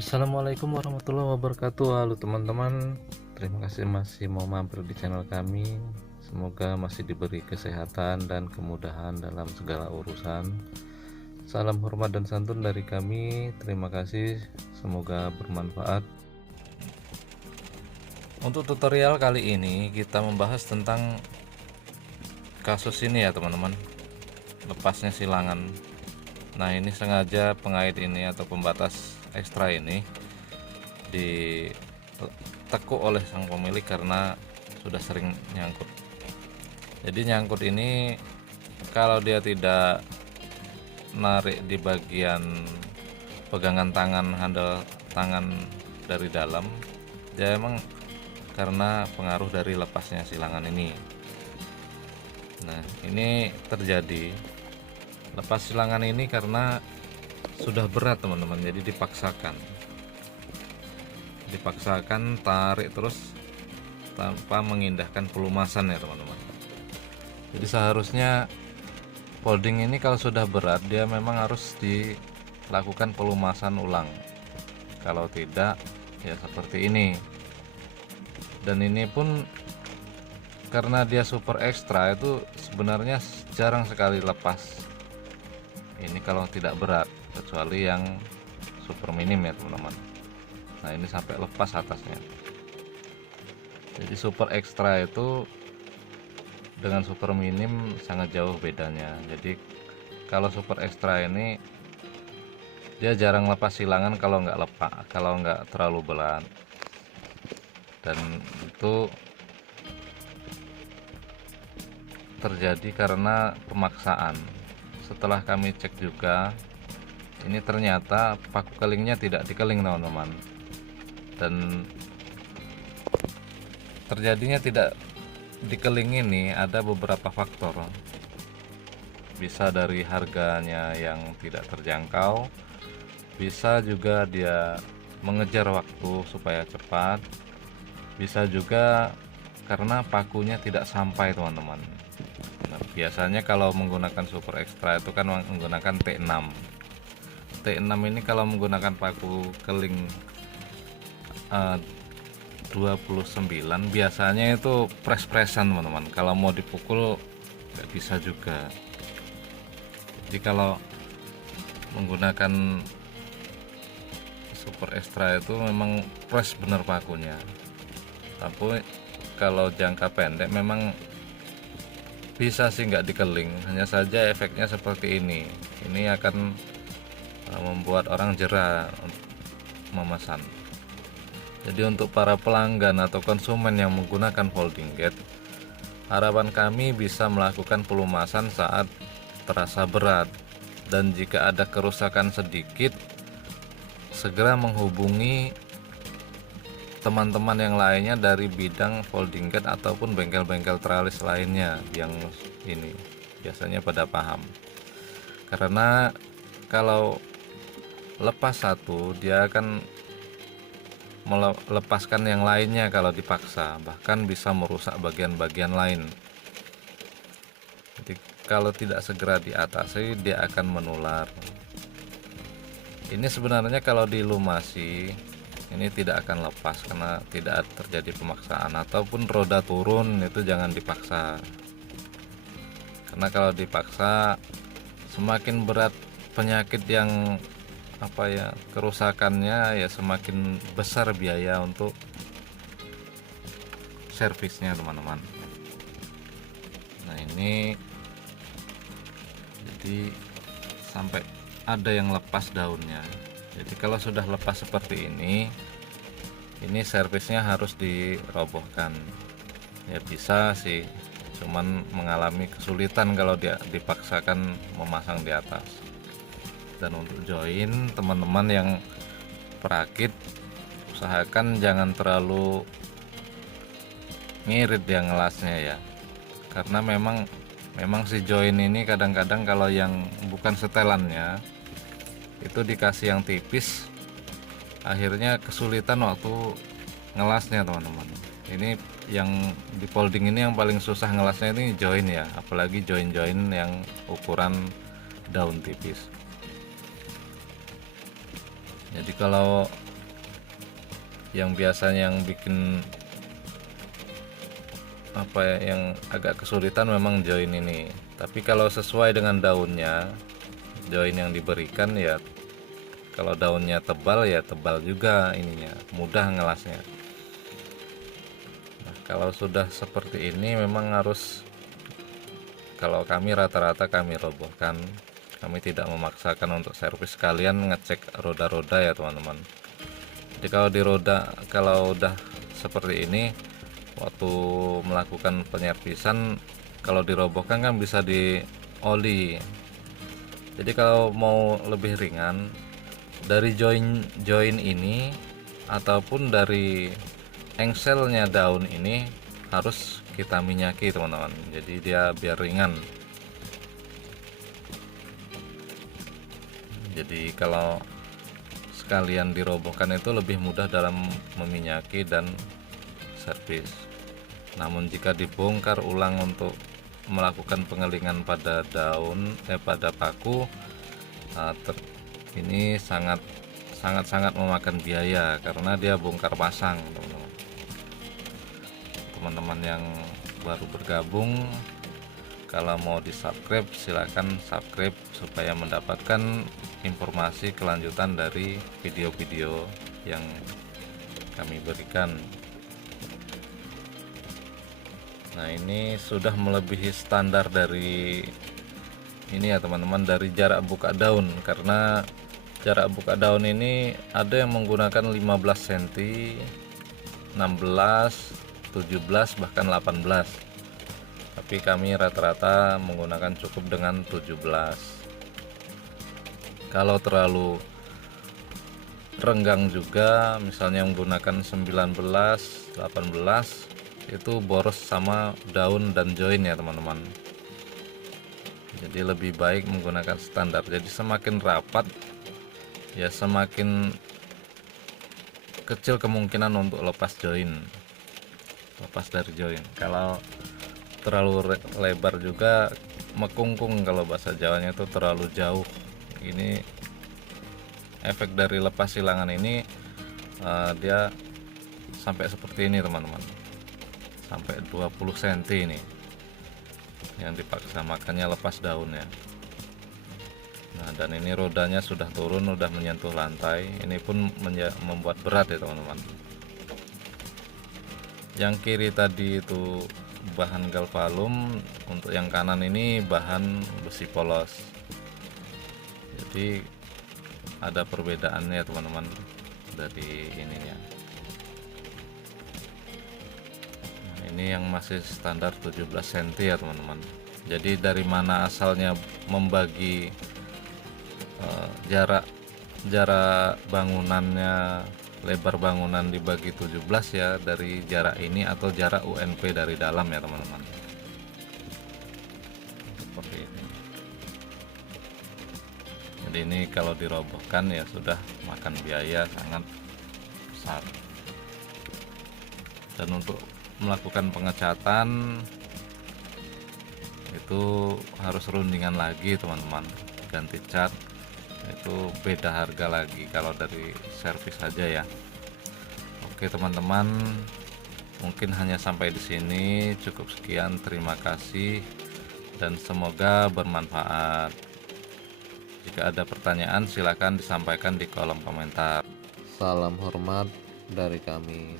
Assalamualaikum warahmatullahi wabarakatuh. Halo teman-teman, terima kasih masih mau mampir di channel kami. Semoga masih diberi kesehatan dan kemudahan dalam segala urusan. Salam hormat dan santun dari kami. Terima kasih, semoga bermanfaat. Untuk tutorial kali ini kita membahas tentang kasus ini ya teman-teman, lepasnya silangan. Nah, ini sengaja pengait ini atau pembatas ekstra ini ditekuk oleh sang pemilik karena sudah sering nyangkut. Jadi nyangkut ini kalau dia tidak narik di bagian pegangan tangan, handle tangan dari dalam, dia emang karena pengaruh dari lepasnya silangan ini. Nah, ini terjadi lepas silangan ini karena sudah berat teman-teman, jadi dipaksakan tarik terus tanpa mengindahkan pelumasan ya teman-teman. Jadi seharusnya folding ini kalau sudah berat dia memang harus dilakukan pelumasan ulang, kalau tidak ya seperti ini. Dan ini pun karena dia super ekstra itu sebenarnya jarang sekali lepas ini kalau tidak berat, kecuali yang super minim ya teman-teman. Nah, ini sampai lepas atasnya. Jadi super ekstra itu dengan super minim sangat jauh bedanya. Jadi kalau super ekstra ini dia jarang lepas silangan kalau nggak terlalu berat, dan itu terjadi karena pemaksaan. Setelah kami cek juga, ini ternyata paku kelingnya tidak dikeling teman-teman, dan terjadinya tidak dikeling ini ada beberapa faktor. Bisa dari harganya yang tidak terjangkau, bisa juga dia mengejar waktu supaya cepat, bisa juga karena pakunya tidak sampai teman-teman. Nah, biasanya kalau menggunakan super ekstra itu kan menggunakan T6. T6 ini kalau menggunakan paku keling 29 biasanya itu pres-presan teman-teman. Kalau mau dipukul nggak bisa juga. Jadi kalau menggunakan super ekstra itu memang press bener pakunya. Tapi kalau jangka pendek memang bisa sih nggak dikeling, hanya saja efeknya seperti ini akan membuat orang jera memesan. Jadi untuk para pelanggan atau konsumen yang menggunakan folding gate, harapan kami bisa melakukan pelumasan saat terasa berat, dan jika ada kerusakan sedikit segera menghubungi teman-teman yang lainnya dari bidang folding gate ataupun bengkel-bengkel teralis lainnya yang ini biasanya pada paham. Karena kalau lepas satu dia akan melepaskan yang lainnya kalau dipaksa, bahkan bisa merusak bagian-bagian lain. Jadi kalau tidak segera diatasi dia akan menular. Ini sebenarnya kalau dilumasi ini tidak akan lepas karena tidak terjadi pemaksaan, ataupun roda turun itu jangan dipaksa, karena kalau dipaksa semakin berat penyakit yang kerusakannya ya semakin besar biaya untuk servisnya teman-teman. Nah, ini jadi sampai ada yang lepas daunnya. Jadi kalau sudah lepas seperti ini servisnya harus dirobohkan. Ya bisa sih, cuman mengalami kesulitan kalau dia dipaksakan memasang di atas. Dan untuk join teman-teman yang perakit, usahakan jangan terlalu ngirit dia ngelasnya ya, karena memang si join ini kadang-kadang kalau yang bukan setelannya itu dikasih yang tipis, akhirnya kesulitan waktu ngelasnya teman-teman. Ini yang di folding ini yang paling susah ngelasnya ini join ya, apalagi join-join yang ukuran daun tipis. Jadi kalau Yang biasanya yang bikin apa ya, yang agak kesulitan memang join ini. Tapi kalau sesuai dengan daunnya, join yang diberikan ya, kalau daunnya tebal ya tebal juga ininya, mudah ngelasnya. Nah, kalau sudah seperti ini memang harus, kalau kami rata-rata kami robohkan. Kami tidak memaksakan untuk servis, sekalian ngecek roda-roda ya teman-teman. Jadi kalau di roda, kalau udah seperti ini, waktu melakukan penyervisan, kalau dirobohkan kan bisa di oli. Jadi kalau mau lebih ringan, dari join ini ataupun dari engselnya daun ini harus kita minyaki teman-teman, jadi dia biar ringan. Jadi kalau sekalian dirobohkan itu lebih mudah dalam meminyaki dan servis. Namun jika dibongkar ulang untuk melakukan pengelingan pada daun pada paku, ini sangat memakan biaya karena dia bongkar pasang teman-teman. Teman-teman yang baru bergabung, kalau mau di subscribe silahkan subscribe supaya mendapatkan informasi kelanjutan dari video-video yang kami berikan. Nah, ini sudah melebihi standar dari ini ya teman-teman, dari jarak buka daun, karena jarak buka daun ini ada yang menggunakan 15 cm, 16, 17, bahkan 18. Tapi kami rata-rata menggunakan cukup dengan 17. Kalau terlalu renggang juga, misalnya menggunakan 19, 18, itu boros sama daun dan join ya teman-teman. Jadi lebih baik menggunakan standar. Jadi semakin rapat ya semakin kecil kemungkinan untuk lepas dari join. Kalau terlalu lebar juga mekungkung, kalau bahasa Jawanya itu terlalu jauh. Ini efek dari lepas silangan ini, dia sampai seperti ini teman-teman, sampai 20 cm ini yang dipaksa, makanya lepas daunnya. Nah, dan ini rodanya sudah turun, sudah menyentuh lantai. Ini pun membuat berat ya teman-teman. Yang kiri tadi itu bahan galvalum, untuk yang kanan ini bahan besi polos. Jadi ada perbedaannya teman-teman dari ininya. Nah, ini yang masih standar 17 cm ya teman-teman. Jadi dari mana asalnya membagi jarak bangunannya, lebar bangunan dibagi 17 ya, dari jarak ini atau jarak UNP dari dalam ya teman-teman. Seperti ini. Jadi ini kalau dirobohkan ya sudah makan biaya sangat besar. Dan untuk melakukan pengecatan itu harus rundingan lagi teman-teman, ganti cat itu beda harga lagi kalau dari servis saja ya. Oke teman-teman, mungkin hanya sampai di sini, cukup sekian, terima kasih dan semoga bermanfaat. Jika ada pertanyaan silakan disampaikan di kolom komentar. Salam hormat dari kami.